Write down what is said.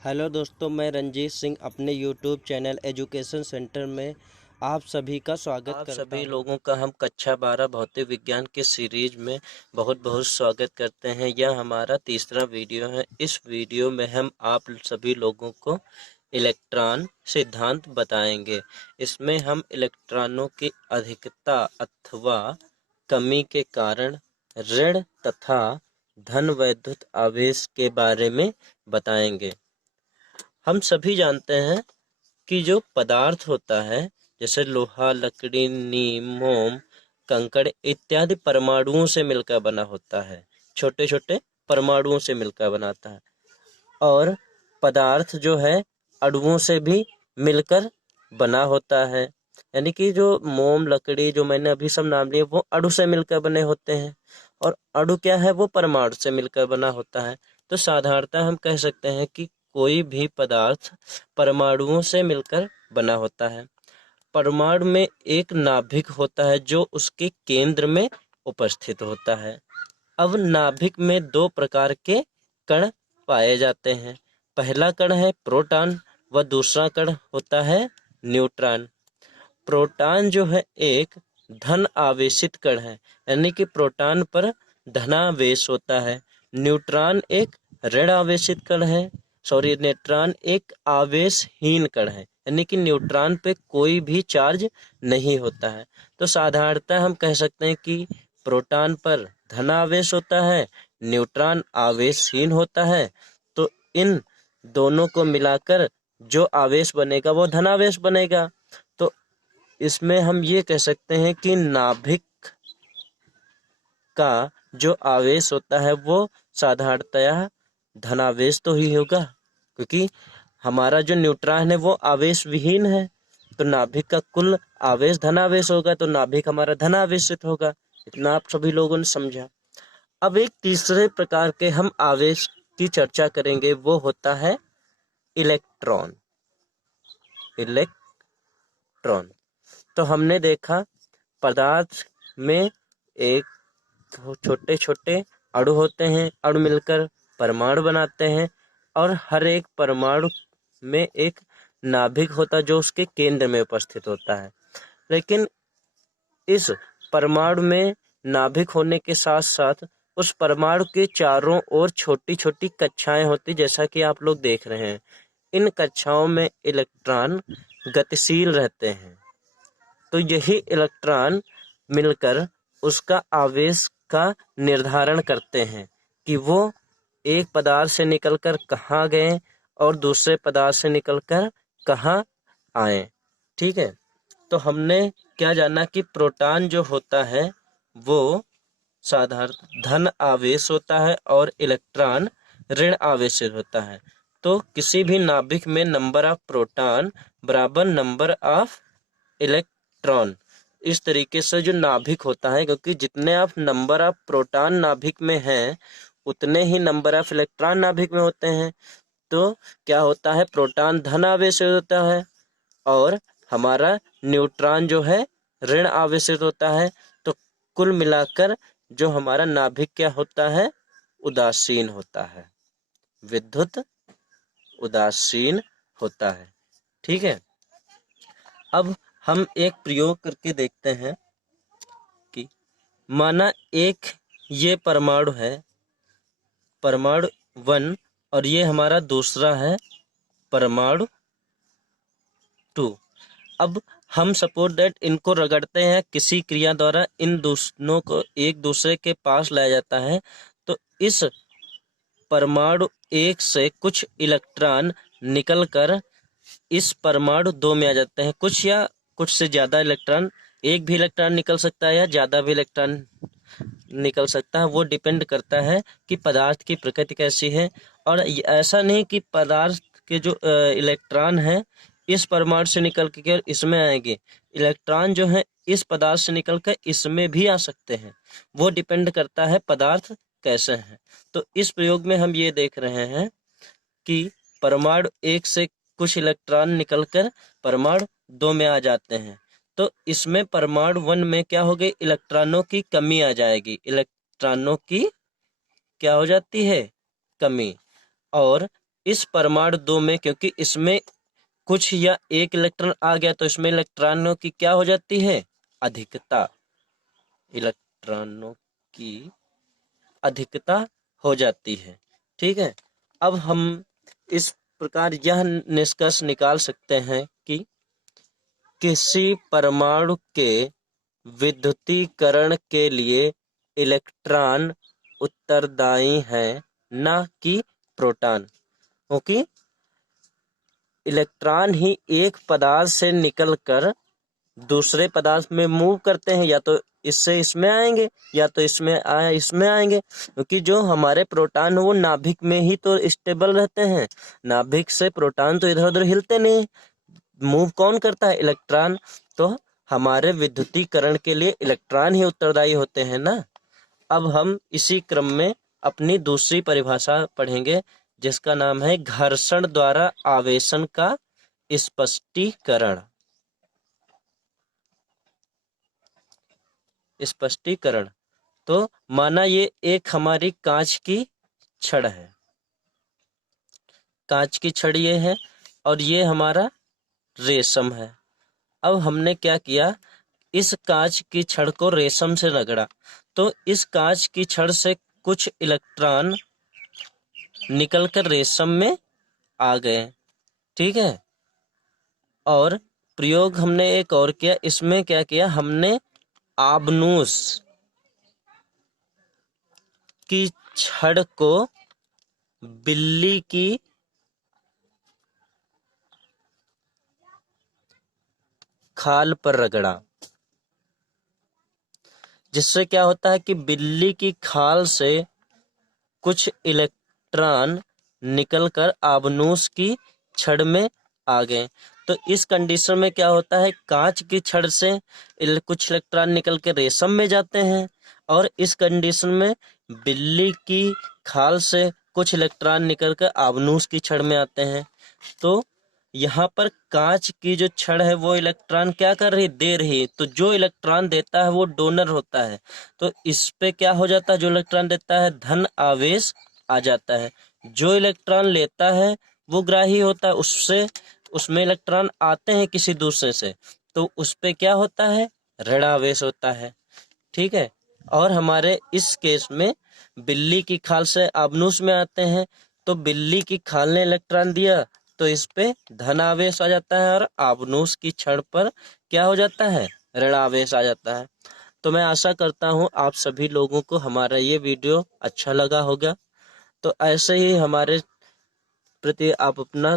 Hello दोस्तों, मैं रंजीत सिंह अपने यूट्यूब चैनल एजुकेशन सेंटर में आप सभी का स्वागत करता हूं। सभी लोगों का हम कक्षा 12 भौतिक विज्ञान के सीरीज में बहुत बहुत स्वागत करते हैं। यह हमारा तीसरा वीडियो है। इस वीडियो में हम आप सभी लोगों को इलेक्ट्रॉन सिद्धांत बताएंगे। इसमें हम इलेक्ट्रॉनों की अधिकता अथवा कमी के कारण ऋण तथा धन वैद्युत आवेश के बारे में बताएंगे। हम सभी जानते हैं कि जो पदार्थ होता है, जैसे लोहा, लकड़ी, नीम, मोम, कंकड़ इत्यादि परमाणुओं से मिलकर बना होता है। छोटे छोटे परमाणुओं से मिलकर बनाता है। और पदार्थ जो है अणुओं से भी मिलकर बना होता है। यानी कि जो मोम, लकड़ी, जो मैंने अभी सब नाम लिए, वो अणु से मिलकर बने होते हैं। और अणु क्या है? वो परमाणु से मिलकर बना होता है। तो साधारणतः हम कह सकते हैं कि कोई भी पदार्थ परमाणुओं से मिलकर बना होता है। परमाणु में एक नाभिक होता है जो उसके केंद्र में उपस्थित होता है। अब नाभिक में दो प्रकार के कण पाए जाते हैं। पहला कण है प्रोटॉन व दूसरा कण होता है न्यूट्रॉन। प्रोटॉन जो है एक धन आवेशित कण है, यानी कि प्रोटॉन पर धनावेश होता है। न्यूट्रॉन एक ऋण आवेशित कण है। न्यूट्रॉन एक आवेशहीन कण है, यानी कि न्यूट्रॉन पे कोई भी चार्ज नहीं होता है। तो साधारणतः हम कह सकते हैं कि प्रोटॉन पर धनावेश होता है, न्यूट्रॉन आवेशहीन होता है। तो इन दोनों को मिलाकर जो आवेश बनेगा वो धनावेश बनेगा। तो इसमें हम ये कह सकते हैं कि नाभिक का जो आवेश होता है वो साधारणतया धनावेश तो ही होगा, क्योंकि हमारा जो न्यूट्रॉन है वो आवेश विहीन है। तो नाभिक का कुल आवेश धनावेश होगा, तो नाभिक हमारा धनावेशित होगा। इतना आप सभी लोगों ने समझा। अब एक तीसरे प्रकार के हम आवेश की चर्चा करेंगे, वो होता है इलेक्ट्रॉन। इलेक्ट्रॉन तो हमने देखा पदार्थ में एक छोटे छोटे अणु होते हैं। अणु मिलकर परमाणु बनाते हैं और हर एक परमाणु में एक नाभिक होता है जो उसके केंद्र में उपस्थित होता है। लेकिन इस परमाणु में नाभिक होने के साथ साथ उस परमाणु के चारों ओर छोटी छोटी कक्षाएं होती, जैसा कि आप लोग देख रहे हैं। इन कक्षाओं में इलेक्ट्रॉन गतिशील रहते हैं। तो यही इलेक्ट्रॉन मिलकर उसका आवेश का निर्धारण करते हैं कि वो एक पदार्थ से निकलकर कहाँ गए और दूसरे पदार्थ से निकलकर कहाँ आए। ठीक है। तो हमने क्या जाना कि प्रोटॉन जो होता है वो साधारण धन आवेश होता है और इलेक्ट्रॉन ऋण आवेशित होता है। तो किसी भी नाभिक में नंबर ऑफ प्रोटॉन बराबर नंबर ऑफ इलेक्ट्रॉन। इस तरीके से जो नाभिक होता है, क्योंकि जितने आप नंबर ऑफ प्रोटॉन नाभिक में हैं उतने ही नंबर ऑफ इलेक्ट्रॉन नाभिक में होते हैं। तो क्या होता है? प्रोटॉन धन आवेशित होता है और हमारा न्यूट्रॉन जो है ऋण आवेशित होता है। तो कुल मिलाकर जो हमारा नाभिक क्या होता है? उदासीन होता है, विद्युत उदासीन होता है। ठीक है। अब हम एक प्रयोग करके देखते हैं कि माना एक ये परमाणु है, परमाणु 1, और ये हमारा दूसरा है परमाणु 2। अब हम सपोज दैट इनको रगड़ते हैं, किसी क्रिया द्वारा इन दोनों को एक दूसरे के पास लाया जाता है। तो इस परमाणु 1 से कुछ इलेक्ट्रॉन निकलकर इस परमाणु 2 में आ जाते हैं। कुछ या कुछ से ज़्यादा इलेक्ट्रॉन, एक भी इलेक्ट्रॉन निकल सकता है या ज़्यादा भी इलेक्ट्रॉन निकल सकता है। वो डिपेंड करता है कि पदार्थ की प्रकृति कैसी है। और ऐसा नहीं कि पदार्थ के जो इलेक्ट्रॉन है इस परमाणु से निकल के इसमें आएंगे। इलेक्ट्रॉन जो है इस पदार्थ से निकल कर इसमें भी आ सकते हैं। वो डिपेंड करता है पदार्थ कैसे है। तो इस प्रयोग में हम ये देख रहे हैं कि परमाणु 1 से कुछ इलेक्ट्रॉन निकलकर परमाणु 2 में आ जाते हैं। तो इसमें परमाणु 1 में क्या हो गई? इलेक्ट्रॉनों की कमी आ जाएगी। इलेक्ट्रॉनों की क्या हो जाती है? कमी। और इस परमाणु 2 में, क्योंकि इसमें कुछ या एक इलेक्ट्रॉन आ गया तो इसमें इलेक्ट्रॉनों की क्या हो जाती है, अधिकता, इलेक्ट्रॉनों की अधिकता हो जाती है। ठीक है, अब हम इस प्रकार यह निष्कर्ष निकाल सकते हैं कि किसी परमाणु के विद्युतीकरण के लिए इलेक्ट्रॉन उत्तरदायी है, न कि प्रोटॉन, क्योंकि इलेक्ट्रॉन ही एक पदार्थ से निकलकर दूसरे पदार्थ में मूव करते हैं, या तो इससे इसमें आएंगे या तो इसमें आएंगे, क्योंकि जो हमारे प्रोटॉन है वो नाभिक में ही तो स्टेबल रहते हैं। नाभिक से प्रोटॉन तो इधर उधर हिलते नहीं, मूव कौन करता है, इलेक्ट्रॉन। तो हमारे विद्युतीकरण के लिए इलेक्ट्रॉन ही उत्तरदायी होते हैं ना। अब हम इसी क्रम में अपनी दूसरी परिभाषा पढ़ेंगे, जिसका नाम है घर्षण द्वारा आवेशन का स्पष्टीकरण। स्पष्टीकरण, तो माना ये एक हमारी कांच की छड़ है, कांच की छड़ ये है, और ये हमारा रेशम है। अब हमने क्या किया, इस कांच की छड़ को रेशम से रगड़ा, तो इस कांच की छड़ से कुछ इलेक्ट्रॉन निकलकर रेशम में आ गए। ठीक है, और प्रयोग हमने एक और किया, इसमें क्या किया, हमने आबनूस की छड़ को बिल्ली की खाल पर रगड़ा, जिससे क्या होता है कि बिल्ली की खाल से कुछ इलेक्ट्रॉन निकलकर आबनूस की छड़ में आ गए। तो इस कंडीशन में क्या होता है, कांच की छड़ से कुछ इलेक्ट्रॉन निकल के रेशम में जाते हैं, और इस कंडीशन में बिल्ली की खाल से कुछ इलेक्ट्रॉन निकलकर आबनूस की छड़ में आते हैं। तो यहाँ पर कांच की जो छड़ है वो इलेक्ट्रॉन क्या कर रही, दे रही है, तो जो इलेक्ट्रॉन देता है वो डोनर होता है, तो इस पे क्या हो जाता है, जो इलेक्ट्रॉन देता है धन आवेश आ जाता है। जो इलेक्ट्रॉन लेता है वो ग्राही होता है, उससे उसमें इलेक्ट्रॉन आते हैं किसी दूसरे से, तो उस पे क्या होता है, ऋण आवेश होता है। ठीक है, और हमारे इस केस में बिल्ली की खाल से आबनूस में आते हैं, तो बिल्ली की खाल ने इलेक्ट्रॉन दिया तो इस पे धन आवेश आ जाता है, और आबनूस की छड़ पर क्या हो जाता है, ऋण आवेश आ जाता है। तो मैं आशा करता हूँ आप सभी लोगों को हमारा ये वीडियो अच्छा लगा होगा। तो ऐसे ही हमारे प्रति आप अपना